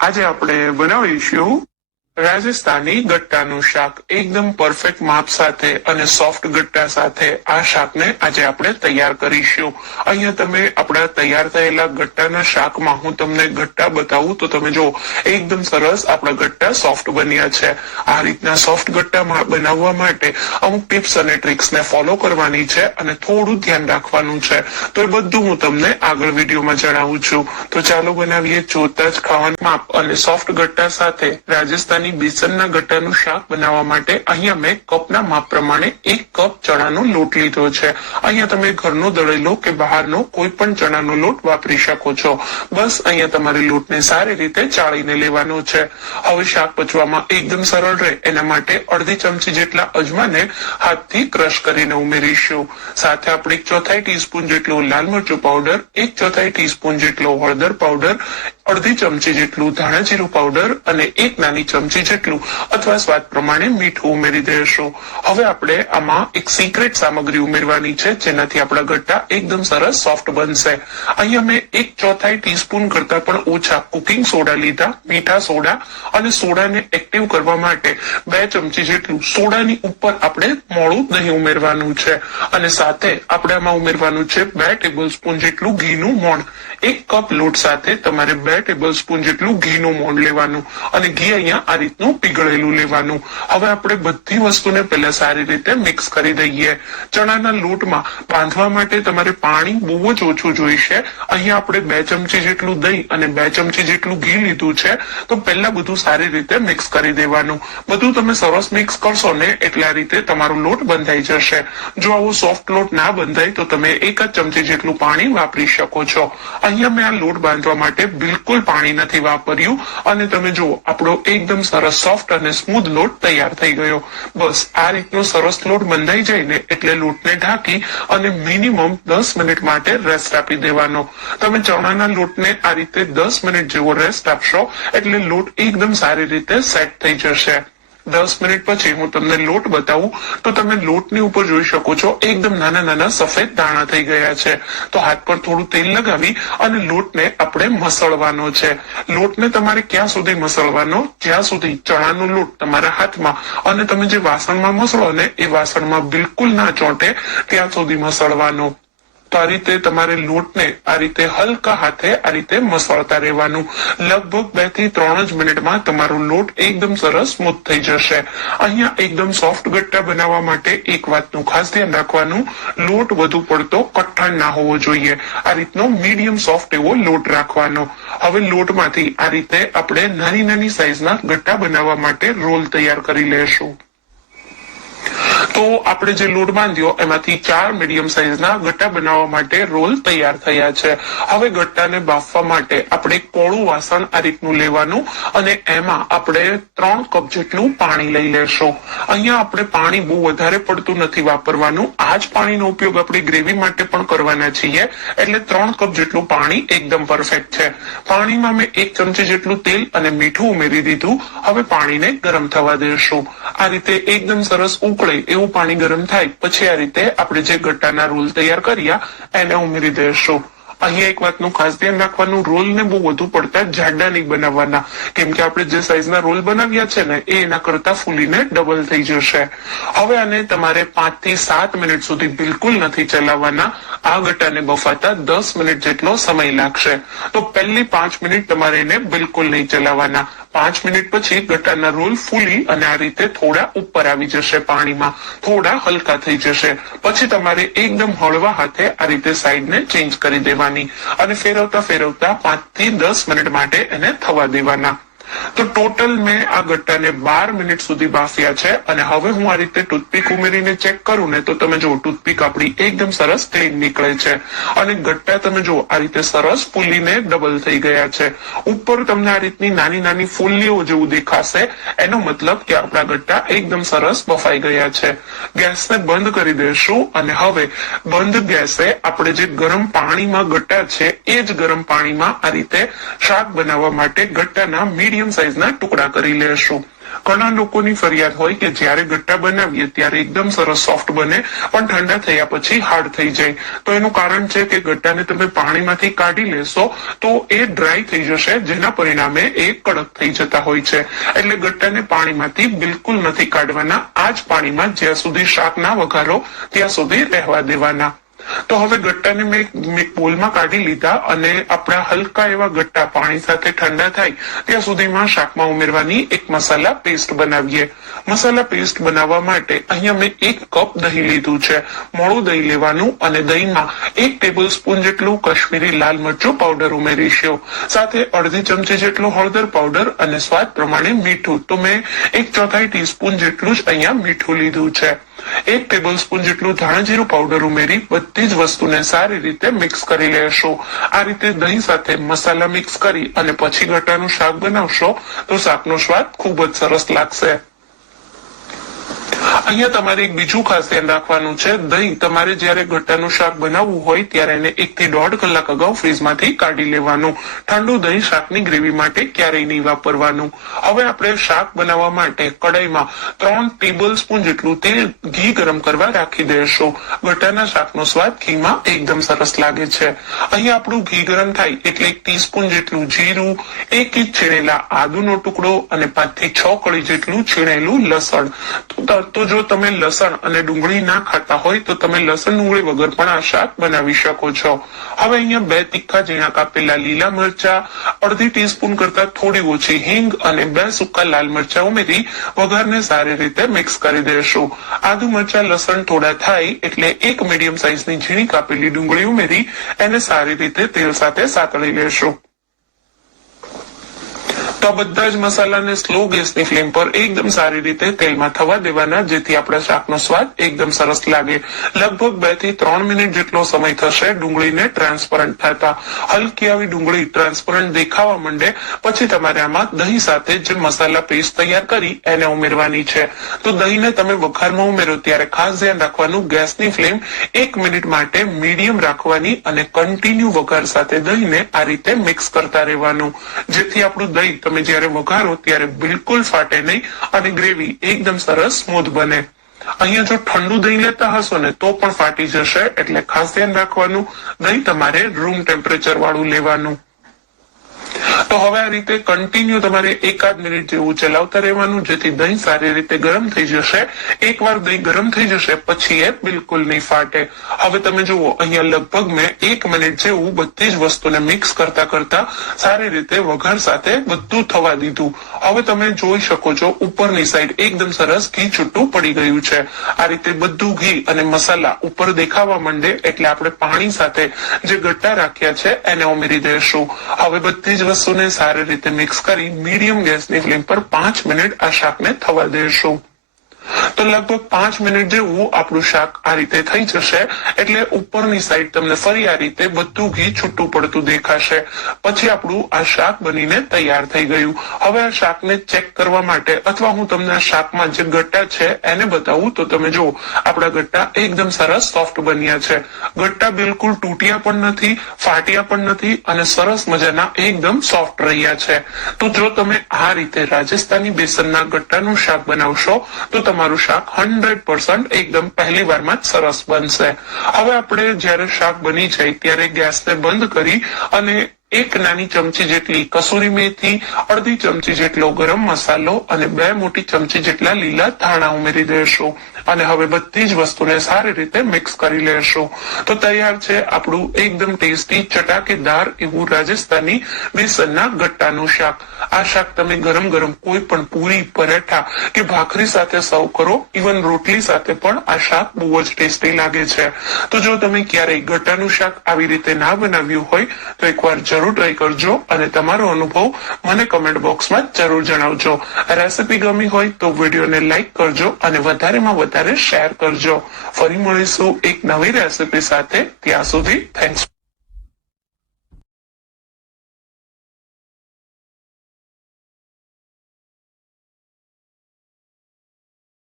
આજે આપણે બનાવીશું રાજસ્થાની ગટ્ટાનું શાક એકદમ પરફેક્ટ માપ સાથે અને સોફ્ટ ગટ્ટા સાથે આ શાકને આજે આપણે તૈયાર કરીશું। અહીંયા તમે આપણા તૈયાર થયેલા ગટ્ટાના શાકમાં હું તમને ગટ્ટા બતાવું તો તમે જો એકદમ સરસ આપણા ગટ્ટા સોફ્ટ બન્યા છે। આ રીતના સોફ્ટ ગટ્ટા બનાવવા માટે અમુક ટિપ્સ અને ટ્રિક્સને ફોલો કરવાની છે અને થોડું ધ્યાન રાખવાનું છે, તો એ બધું હું તમને આગળ વિડીયોમાં જણાવું છું। તો ચાલો બનાવીએ જોતા જ ખાવાનું માપ અને સોફ્ટ ગટ્ટા સાથે રાજસ્થાની બેસનના ગટ્ટાનું શાક બનાવવા માટે અહીંયા મેં કપના માપ પ્રમાણે 1 કપ ચણાનો લોટ લીધો છે। અહીંયા તમે ઘરનો દળેલો કે બહારનો કોઈ પણ ચણાનો લોટ વાપરી શકો છો। બસ અહીંયા તમારે લોટને સારી રીતે ચાળીને લેવાનો છે। હવે શાક પચવામાં એકદમ સરળ રહે એના માટે અડધી ચમચી જેટલા અજમાને હાથથી ક્રશ કરીને ઉમેરીશું। સાથે આપણે 1/4 ટીસ્પૂન જેટલો લાલ મરચું પાવડર, 1/4 ટીસ્પૂન જેટલો હળદર પાવડર, અડધી ચમચી જેટલું ધાણા જીરું પાવડર અને 1 નાની ચમચી જેટલું અથવા સ્વાદ પ્રમાણે મીઠું ઉમેરી દઈશું। હવે આપણે આમાં એક સિક્રેટ સામગ્રી ઉમેરવાની છે જેનાથી આપણા ગટ્ટા એકદમ સરસ સોફ્ટ બનશે। અહીંયા મેં 1/4 ટીસ્પૂન કરતા પણ ઓછા કુકિંગ સોડા લીધા, મીઠા સોડા, અને સોડાને એક્ટિવ કરવા માટે 2 ચમચી જેટલું સોડાની ઉપર આપણે મોળું દહીં ઉમેરવાનું છે અને સાથે આપણે આમાં ઉમેરવાનું છે 2 ટેબલસ્પૂન જેટલું ઘીનું મોણ। 1 કપ લોટ સાથે તમારે 2 ટેબલસ્પૂન જેટલું ઘીનું મોણ લેવાનું અને ઘી અહીંયા આ રીતનું પીગળેલું લેવાનું। હવે આપણે બધી વસ્તુને પહેલા સારી રીતે મિક્સ કરી દઈએ। ચણાના લોટમાં બાંધવા માટે તમારે પાણી બહુ જ ઓછું જોઈશે। અહીંયા આપણે 2 ચમચી જેટલું દહીં અને 2 ચમચી જેટલું ઘી લીધું છે, તો પહેલા બધું સારી રીતે મિક્સ કરી દેવાનું। બધું તમે સરસ મિક્સ કરશો ને એટલે આ રીતે તમારો લોટ બંધાઈ જશે। જો આવો સોફ્ટ લોટ ના બંધાય તો તમે 1 જ ચમચી જેટલું પાણી વાપરી શકો છો। અહીંયા મેં આ લોટ બાંધવા માટે બિલકુલ પાણી નથી વાપર્યું અને તમે જુઓ આપણો એકદમ સરસ સોફ્ટ અને સ્મૂથ લોટ તૈયાર થઈ ગયો। બસ આ રીતનો સરસ લોટ બંધાઈ જાય ને એટલે લોટને ઢાંકી અને મિનિમમ 10 મિનિટ માટે રેસ્ટ આપી દેવાનો। તમે ચણાના લોટને આ રીતે 10 મિનિટ જેવો રેસ્ટ આપશો એટલે લોટ એકદમ સારી રીતે સેટ થઈ જશે। 10 મિનિટ પછી હું તમને લોટ બતાવું તો તમે લોટની ઉપર જોઈ શકો છો એકદમ નાના નાના સફેદ દાણા થઈ ગયા છે। તો હાથ પર થોડું તેલ લગાવી અને લોટને આપણે મસળવાનો છે। લોટને તમારે ક્યાં સુધી મસળવાનો? જ્યાં સુધી ચણાનો લોટ તમારા હાથમાં અને તમે જે વાસણમાં મસળો ને એ વાસણમાં બિલકુલ ના ચોંટે ત્યાં સુધી મસળવાનો। તો આ રીતે તમારે લોટને આ રીતે હલકા હાથે આ રીતે મસળતા રહેવાનું। લગભગ 2 થી 3 જ મિનિટમાં તમારો લોટ એકદમ સરસ સ્મૂથ થઈ જશે। અહીંયા એકદમ સોફ્ટ ગટ્ટા બનાવવા માટે એક વાતનું ખાસ ધ્યાન રાખવાનું, લોટ વધુ પડતો કઠણ ના હોવો જોઈએ। આ રીતનો મીડિયમ સોફ્ટ એવો લોટ રાખવાનો। હવે લોટમાંથી આ રીતે આપણે નાની નાની સાઈઝના ગટ્ટા બનાવવા માટે રોલ તૈયાર કરી લેશું। તો આપણે જે લોટ બાંધ્યો એમાંથી 4 મીડિયમ સાઈઝના ગટ્ટા બનાવવા માટે રોલ તૈયાર થયા છે। હવે ગટ્ટાને બાફવા માટે આપણે એક પોળું વાસણ આ રીતનું લેવાનું અને એમાં આપણે 3 કપ જેટલું પાણી લઈ લેશું। અહીંયા આપણે પાણી બહુ વધારે પડતું નથી વાપરવાનું, આ જ પાણીનો ઉપયોગ આપણે ગ્રેવી માટે પણ કરવાના છીએ, એટલે 3 કપ જેટલું પાણી એકદમ પરફેક્ટ છે। પાણીમાં મેં 1 ચમચી જેટલું તેલ અને મીઠું ઉમેરી દીધું। હવે પાણીને ગરમ થવા દેશું। આ રીતે એકદમ સરસ ઉકળે એવું પાણી ગરમ થાય પછી આ રીતે આપણે જે ગટ્ટાના રોલ તૈયાર કર્યા એને ઉમેરી દઈશું। અહીંયા એક વાતનું ખાસ ધ્યાન રાખવાનું, રોલને બહુ વધુ પડતા જાડા નહીં બનાવવાના, કેમ કે આપણે જે સાઈઝના રોલ બનાવ્યા છે ને એ એના કરતા ફૂલીને ડબલ થઈ જશે। હવે આને તમારે 5 થી 7 મિનિટ સુધી બિલકુલ નથી ચલાવવાના। આ ગટ્ટાને બફાતા 10 મિનિટ જેટલો સમય લાગશે, તો પહેલી 5 મિનિટ તમારે એને બિલકુલ નહીં ચલાવવાના। 5 મિનિટ પછી ગટ્ટાના રોલ ફૂલી અને આ રીતે થોડા ઉપર આવી જશે, પાણીમાં થોડા હલકા થઈ જશે। પછી તમારે એકદમ હળવા હાથે આ રીતે સાઈડને ચેન્જ કરી દેવાની અને ફેરવતા ફેરવતા 5 થી 10 મિનિટ માટે એને થવા દેવાના। તો ટોટલ મેં આ ગટ્ટાને 12 મિનિટ સુધી બાફ્યા છે અને હવે હું આ રીતે ટૂથપીક ઉમેરીને ચેક કરું ને તો તમે જો ટૂથપીક આપણી એકદમ સરસ ક્લીન નીકળે છે અને ગટ્ટા તમે જો આ રીતે સરસ ફૂલીને ડબલ થઈ ગયા છે। ઉપર તમને આ રીતની નાની નાની ફૂલીઓ જેવું દેખાશે, એનો મતલબ કે આપણા ગટ્ટા એકદમ સરસ બફાઈ ગયા છે। ગેસને બંધ કરી દઈશું અને હવે બંધ ગેસે આપણે જે ગરમ પાણીમાં ગટ્ટા છે એ જ ગરમ પાણીમાં આ રીતે શાક બનાવવા માટે ગટ્ટાના મીડિયમ મીડિયમ સાઈઝના ટુકડા કરી લેશું। ઘણા લોકોની ફરિયાદ હોય કે જ્યારે ગટ્ટા બનાવીએ ત્યારે એકદમ સરસ સોફ્ટ બને પણ ઠંડા થયા પછી હાર્ડ થઈ જાય। તો એનું કારણ છે કે ગટ્ટાને તમે પાણીમાંથી કાઢી લેશો તો એ ડ્રાય થઈ જશે, જેના પરિણામે એ કડક થઈ જતા હોય છે। એટલે ગટ્ટાને પાણીમાંથી બિલકુલ નથી કાઢવાના, આ જ પાણીમાં જ્યાં સુધી શાક ના વઘારો ત્યાં સુધી રહેવા દેવાના। તો હવે ગટ્ટાને મેં બોલમાં કાઢી લીધા અને આપણા હલકા એવા ગટ્ટા પાણી સાથે ઠંડા થાય ત્યાં સુધીમાં શાકમાં ઉમેરવાની એક મસાલા પેસ્ટ બનાવીએ। મસાલા પેસ્ટ બનાવવા માટે અહીંયા મેં 1 કપ દહીં લીધું છે। મોળું દહીં લેવાનું અને દહીંમાં 1 ટેબલ સ્પૂન જેટલું કશ્મીરી લાલ મરચું પાવડર ઉમેરીશું, સાથે અડધી ચમચી જેટલું હળદર પાવડર અને સ્વાદ પ્રમાણે મીઠું। તો મેં 1/4 ટીસ્પૂન જેટલું જ અહીંયા મીઠું લીધું છે। 1 ટેબલ સ્પૂન જેટલું ધાણા જીરું પાવડર ઉમેરી બધી જ વસ્તુને સારી રીતે મિક્સ કરી લેશું। આ રીતે દહીં સાથે મસાલા મિક્સ કરી અને પછી ગટ્ટાનું શાક બનાવશો તો શાકનો સ્વાદ ખૂબ જ સરસ લાગશે। અહીંયા તમારે એક બીજું ખાસ ધ્યાન રાખવાનું છે, દહીં તમારે જ્યારે ગટ્ટાનું શાક બનાવવું હોય ત્યારે એને 1 થી 1.5 કલાક અગાઉ ફ્રીજમાંથી કાઢી લેવાનું। ઠંડુ દહીં શાકની ગ્રેવી માટે ક્યારેય નહીં વાપરવાનું। હવે આપણે શાક બનાવવા માટે કડાઈમાં 3 ટેબલ સ્પૂન જેટલું તેલ ઘી ગરમ કરવા રાખી દઈશું। ગટ્ટાના શાકનો સ્વાદ ઘીમાં એકદમ સરસ લાગે છે। અહીંયા આપણું ઘી ગરમ થાય એટલે 1 ટીસ્પૂન જેટલું જીરું, 1 ઇંચ છીણેલા આદુનો ટુકડો અને 5 થી 6 કળી જેટલું છીણેલું લસણ। તો જો તમે લસણ અને ડુંગળી ના ખાતા હોય તો તમે લસણ ડુંગળી વગર પણ આ શાક બનાવી શકો છો। હવે અહીંયા 2 તીખા ઝીણા કાપેલા લીલા મરચા, અડધી ટીસ્પૂન કરતા થોડી ઓછી હિંગ અને 2 સૂકા લાલ મરચા ઉમેરી વઘારને સારી રીતે મિક્સ કરી દેશું। આદુ મરચા લસણ થોડા થાય એટલે 1 મીડિયમ સાઈઝની ઝીણી કાપેલી ડુંગળી ઉમેરી એને સારી રીતે તેલ સાથે સાતળી લેશું। તો બધા જ મસાલાને સ્લો ગેસની ફ્લેમ પર એકદમ સારી રીતે તેલમાં થવા દેવાના, જેથી આપણા શાકનો સ્વાદ એકદમ સરસ લાગે। લગભગ 2 થી 3 મિનિટ જેટલો સમય થશે ડુંગળીને ટ્રાન્સપરન્ટ થતા। હલકી આવી ડુંગળી ટ્રાન્સપરન્ટ દેખાવા માંડે પછી તમારે આમાં દહીં સાથે જે મસાલા પેસ્ટ તૈયાર કરી એને ઉમેરવાની છે। તો દહીંને તમે વઘારમાં ઉમેરો ત્યારે ખાસ ધ્યાન રાખવાનું, ગેસની ફ્લેમ 1 મિનિટ માટે મીડિયમ રાખવાની અને કન્ટિન્યુ વઘાર સાથે દહીંને આ રીતે મિક્સ કરતા રહેવાનું, જેથી આપણું દહીં તમે જ્યારે વઘારો ત્યારે બિલકુલ ફાટે નહીં અને ગ્રેવી એકદમ સરસ સ્મૂથ બને। અહીંયા જો ઠંડુ દહીં લેતા હશો ને તો પણ ફાટી જશે, એટલે ખાસ ધ્યાન રાખવાનું, દહીં તમારે રૂમ ટેમ્પરેચર વાળું લેવાનું। તો હવે આ રીતે કન્ટિન્યુ તમારે 1 મિનિટ જેવું ચલાવતા રહેવાનું, જેથી દહીં સારી રીતે ગરમ થઈ જશે। એકવાર દહીં ગરમ થઈ જશે પછી એ બિલકુલ નહીં ફાટે। હવે તમે જુઓ અહીંયા લગભગ મેં 1 મિનિટ જેવું બધી જ વસ્તુને મિક્સ કરતા કરતા સારી રીતે વઘાર સાથે બધું થવા દીધું। હવે તમે જોઈ શકો છો ઉપરની સાઈડ એકદમ સરસ ઘી છૂટું પડી ગયું છે। આ રીતે બધું ઘી અને મસાલા ઉપર દેખાવા માંડે એટલે આપણે પાણી સાથે જે ગટ્ટા રાખ્યા છે એને ઉમેરી દઈશું। હવે બધી જ વસ્તુને સારી રીતે મિક્સ કરી મીડિયમ ગેસની ફ્લેમ પર 5 મિનિટ આ શાકને થવા દેશું। તો લગભગ 5 મિનિટ જેવું આપણું શાક આ રીતે થઈ જશે એટલે ઉપરની સાઈડ તમને ફરી આ રીતે બધું ઘી છૂટું પડતું દેખાશે। પછી આપણું આ શાક બનીને તૈયાર થઈ ગયું। હવે આ શાકને ચેક કરવા માટે અથવા હું તમને આ શાકમાં જે ગટ્ટા છે એને બતાવું તો તમે જુઓ આપણા ગટ્ટા એકદમ સરસ સોફ્ટ બન્યા છે। ગટ્ટા બિલકુલ તૂટ્યા પણ નથી, ફાટ્યા પણ નથી અને સરસ મજાના એકદમ સોફ્ટ રહ્યા છે। તો જો તમે આ રીતે રાજસ્થાની બેસનના ગટ્ટાનું શાક બનાવશો તો તમારું શાક 100% એકદમ પહેલી વારમાં જ સરસ બનશે। હવે આપણે જ્યારે શાક બની જાય ત્યારે ગેસને બંધ કરી અને 1 નાની ચમચી જેટલી કસૂરી મેથી, અડધી ચમચી જેટલો ગરમ મસાલો અને 2 મોટી ચમચી જેટલા લીલા ધાણા ઉમેરી દઈશું અને હવે બધી જ વસ્તુને સારી રીતે મિક્સ કરી લેશું। તો તૈયાર છે આપણું એકદમ ટેસ્ટી ચટાકેદાર એવું રાજસ્થાની બેસનના ગટ્ટાનું શાક। આ શાક તમે ગરમ ગરમ કોઈ પણ પૂરી, પરાઠા કે ભાખરી સાથે સર્વ કરો, ઇવન રોટલી સાથે પણ આ શાક બહુ જ ટેસ્ટી લાગે છે। તો જો તમે ક્યારેય ગટ્ટાનું શાક આવી રીતે ના બનાવ્યું હોય તો એકવાર જરૂર ટ્રાય કરજો અને તમારો અનુભવ મને કમેન્ટ બોક્સમાં જરૂર જણાવજો। રેસીપી ગમી હોય તો વિડીયોને લાઈક કરજો અને વધારેમાં વધારે શેર કરજો। ફરી મળીશું એક નવી રેસીપી સાથે, ત્યાં સુધી થેન્ક્સ।